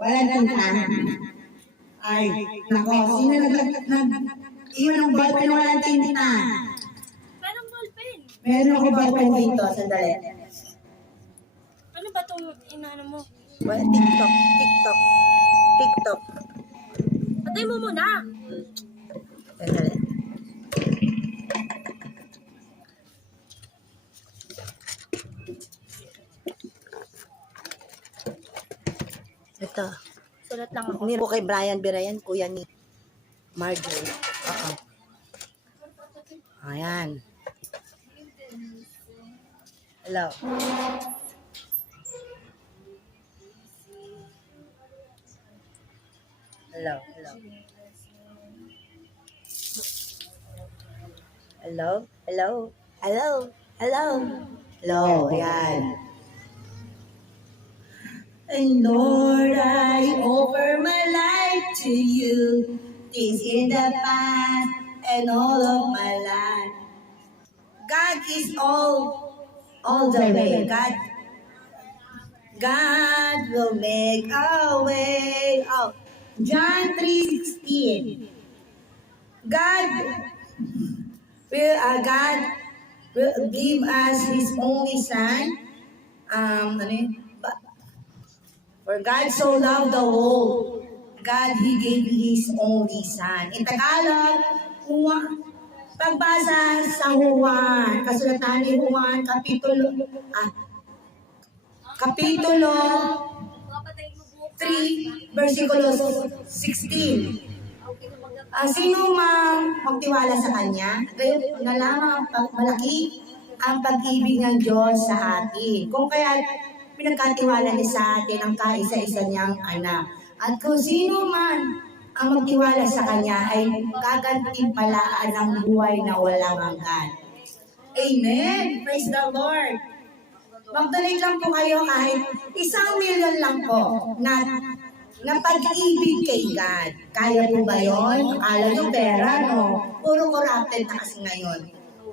Walang tinta. Ay, nako, sino iyon ang ballpen na walang tinta? Parang ballpen. Meron ako ballpen dito, sandali. Ano ba itong inaano mo? Well, TikTok. Patay mo muna. Sandali. Ito. Sulat lang ako. Hindi po kay Brian Birayan, kuya ni Marjorie. Oo. Ayan. Hello. Hello. Hello. Ayan. And Lord, I offer my life to you, things in the past and all of my life. God is all the way. God will make a way. Oh, John 3:16. God will give us His only Son. For God so loved the world, God, He gave His only Son. In Tagalog, pagbasa sa Juan, kasulatan ni Juan, Kapitulo 3, versikulo 16. Sino mang magtiwala sa Kanya, na lamang malaki ang pag-ibig ng Diyos sa atin. Kung kaya pinagkatiwala niya sa atin ang kaisa-isa niyang anak. At kung sino man ang magtiwala sa Kanya ay gagantimpalaan ng buhay na walang hanggan. Amen! Praise the Lord! Mag-donate lang po kayo kahit 1,000,000 lang po na pag-ibig kay God. Kaya po ba yun? Akala nyo pera, no? Puro corrupted na kasi ngayon.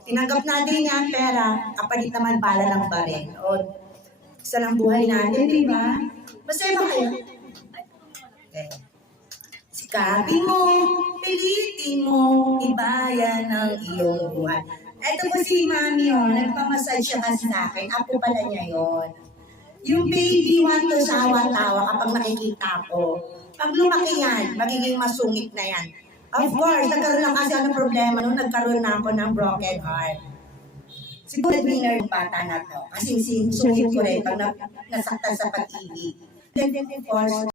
Tinanggap natin niya ang pera, kapalit naman bala ng baril. O, isa lang buhay natin, di ba? Masaya ba kayo? Okay. Sikapin mo, pilitin mo, ibayan ang iyong buhay. Ito po si Mami, nagpamassage siya kasi sa akin. Apo pala niya yon. Yung baby want to sawa-tawa kapag nakikita ko. Pag lumaki yan, magiging masungit na yan. Of course, nagkaroon lang kasi ano problema nung nagkaroon na ako ng broken heart. Siguro winner yung bata na to. Kasi sungit ko rin pag nasaktan sa pag-ibig. Then, of course,